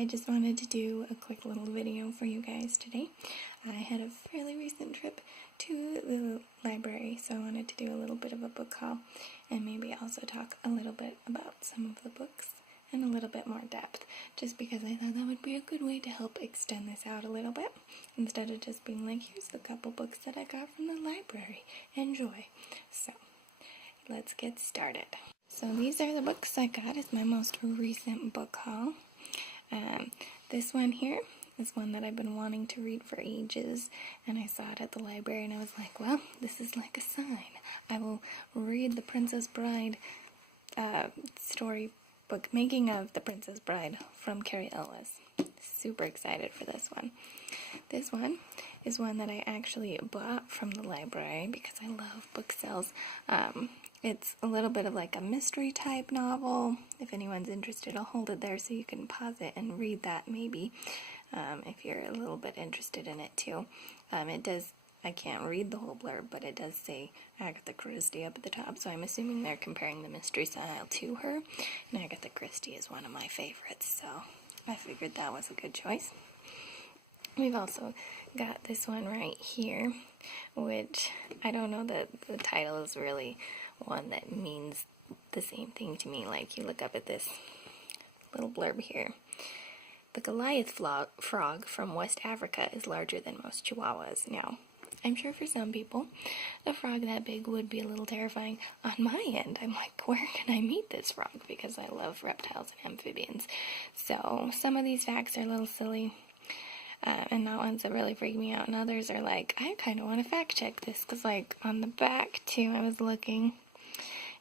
I just wanted to do a quick little video for you guys today. I had a fairly recent trip to the library, so I wanted to do a little bit of a book haul and maybe also talk a little bit about some of the books in a little bit more depth, just because I thought that would be a good way to help extend this out a little bit, instead of just being like, here's the couple books that I got from the library, enjoy. So, let's get started. So these are the books I got as my most recent book haul. This one here is one that I've been wanting to read for ages, and I saw it at the library and I was like, well, this is like a sign. I will read The Princess Bride storybook, Making of The Princess Bride from Carrie Ellis. Super excited for this one. This one is one that I actually bought from the library because I love book sales. It's a little bit of like a mystery type novel. If anyone's interested, I'll hold it there so you can pause it and read that maybe, if you're a little bit interested in it too. It does, I can't read the whole blurb, but it does say Agatha Christie up at the top, so I'm assuming they're comparing the mystery style to her. And Agatha Christie is one of my favorites, so I figured that was a good choice. We've also got this one right here, which I don't know that the title is really one that means the same thing to me. Like, you look up at this little blurb here. The Goliath frog from West Africa is larger than most chihuahuas. Now, I'm sure for some people, a frog that big would be a little terrifying. On my end, I'm like, where can I meet this frog? Because I love reptiles and amphibians. So, some of these facts are a little silly. And not ones that really freak me out, and others are like, I kind of want to fact check this, because like on the back too, I was looking,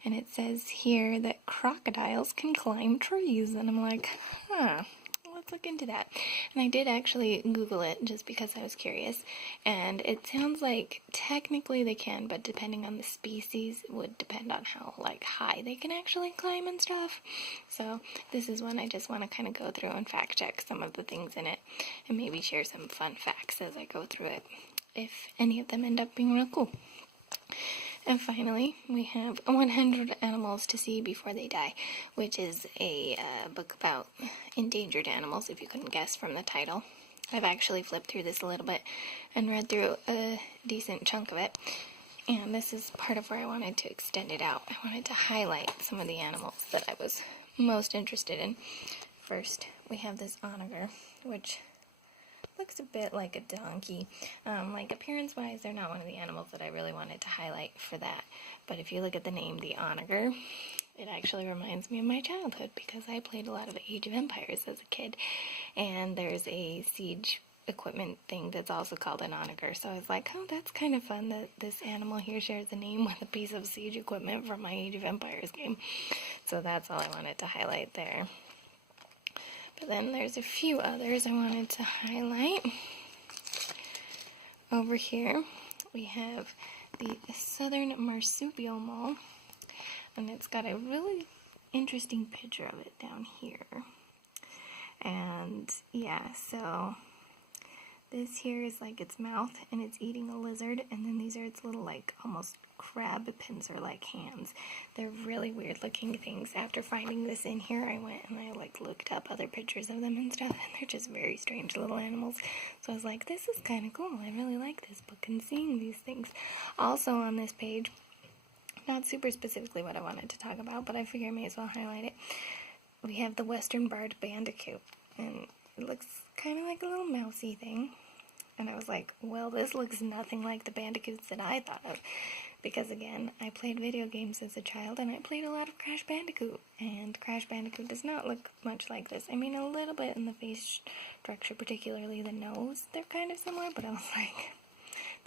and it says here that crocodiles can climb trees, and I'm like, let's look into that. And I did actually Google it just because I was curious, and it sounds like technically they can, but depending on the species, it would depend on how like high they can actually climb and stuff. So this is one I just want to kind of go through and fact check some of the things in it, and maybe share some fun facts as I go through it, if any of them end up being real cool. And finally, we have 100 Animals to See Before They Die, which is a book about endangered animals, if you couldn't guess from the title. I've actually flipped through this a little bit and read through a decent chunk of it, and this is part of where I wanted to extend it out. I wanted to highlight some of the animals that I was most interested in. First, we have this onager, which looks a bit like a donkey. Like appearance-wise, they're not one of the animals that I really wanted to highlight for that. But if you look at the name, the onager, it actually reminds me of my childhood because I played a lot of Age of Empires as a kid. And there's a siege equipment thing that's also called an onager. So I was like, oh, that's kind of fun that this animal here shares a name with a piece of siege equipment from my Age of Empires game. So that's all I wanted to highlight there. But then there's a few others I wanted to highlight. Over here, we have the Southern Marsupial Mole, and it's got a really interesting picture of it down here. And yeah, so this here is like its mouth, and it's eating a lizard, and then these are its little like almost crab pincer-like hands. They're really weird looking things. After finding this in here, I went and I like looked up other pictures of them and stuff, and they're just very strange little animals. So I was like, this is kind of cool. I really like this book and seeing these things. Also on this page, not super specifically what I wanted to talk about, but I figure I may as well highlight it. We have the Western Barred Bandicoot, and it looks kind of like a little mousy thing. And I was like, well, this looks nothing like the bandicoots that I thought of. Because again, I played video games as a child, and I played a lot of Crash Bandicoot. And Crash Bandicoot does not look much like this. I mean, a little bit in the face structure, particularly the nose. They're kind of similar, but I was like,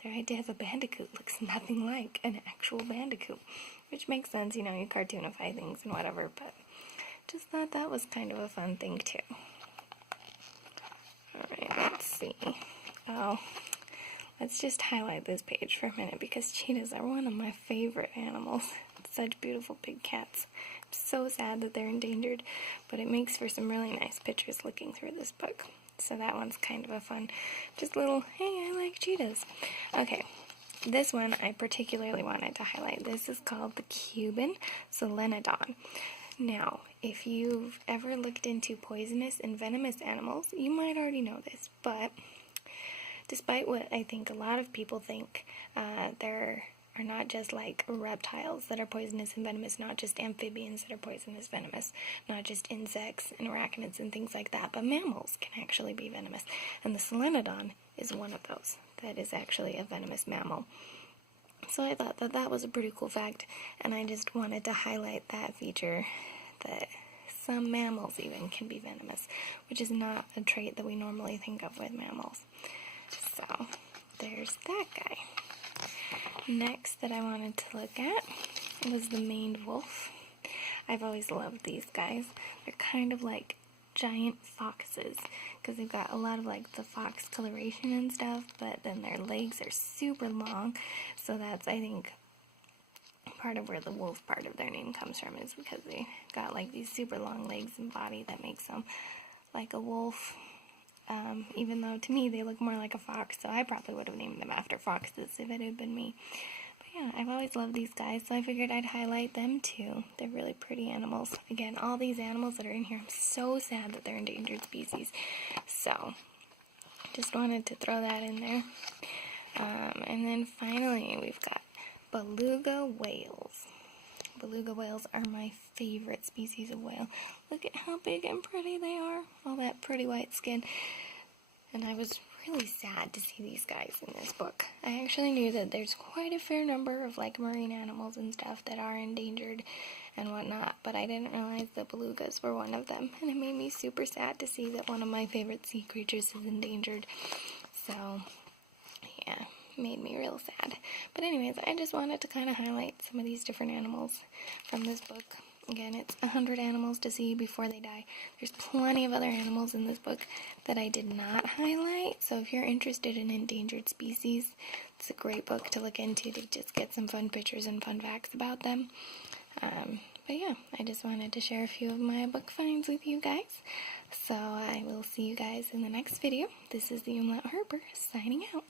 their idea of a bandicoot looks nothing like an actual bandicoot. Which makes sense, you know, you cartoonify things and whatever, but just thought that was kind of a fun thing too. Alright, let's see. Oh, let's just highlight this page for a minute because cheetahs are one of my favorite animals. Such beautiful big cats. I'm so sad that they're endangered, but it makes for some really nice pictures looking through this book. So that one's kind of a fun, just little, hey, I like cheetahs. Okay, this one I particularly wanted to highlight. This is called the Cuban Solenodon. Now, if you've ever looked into poisonous and venomous animals, you might already know this, but despite what I think a lot of people think, there are not just like reptiles that are poisonous and venomous, not just amphibians that are poisonous, venomous, not just insects and arachnids and things like that, but mammals can actually be venomous. And the Solenodon is one of those that is actually a venomous mammal. So I thought that that was a pretty cool fact, and I just wanted to highlight that feature, that some mammals even can be venomous, which is not a trait that we normally think of with mammals. So there's that guy. Next that I wanted to look at was the maned wolf. I've always loved these guys. They're kind of like giant foxes because they've got a lot of like the fox coloration and stuff, but then their legs are super long, so that's, I think, part of where the wolf part of their name comes from, is because they got like these super long legs and body that makes them like a wolf. Even though to me they look more like a fox, so I probably would have named them after foxes if it had been me. But yeah, I've always loved these guys, so I figured I'd highlight them too. They're really pretty animals. Again, all these animals that are in here, I'm so sad that they're endangered species. So, just wanted to throw that in there. And then finally, we've got beluga whales. Beluga whales are my favorite species of whale. Look at how big and pretty they are. All that pretty white skin. And I was really sad to see these guys in this book. I actually knew that there's quite a fair number of like marine animals and stuff that are endangered and whatnot, but I didn't realize that belugas were one of them. And it made me super sad to see that one of my favorite sea creatures is endangered. So, yeah. Made me real sad. But anyways, I just wanted to kind of highlight some of these different animals from this book. Again, it's 100 animals to see before they die. There's plenty of other animals in this book that I did not highlight, so if you're interested in endangered species, it's a great book to look into to just get some fun pictures and fun facts about them. But yeah, I just wanted to share a few of my book finds with you guys. So I will see you guys in the next video. This is the Umlaut Harper signing out.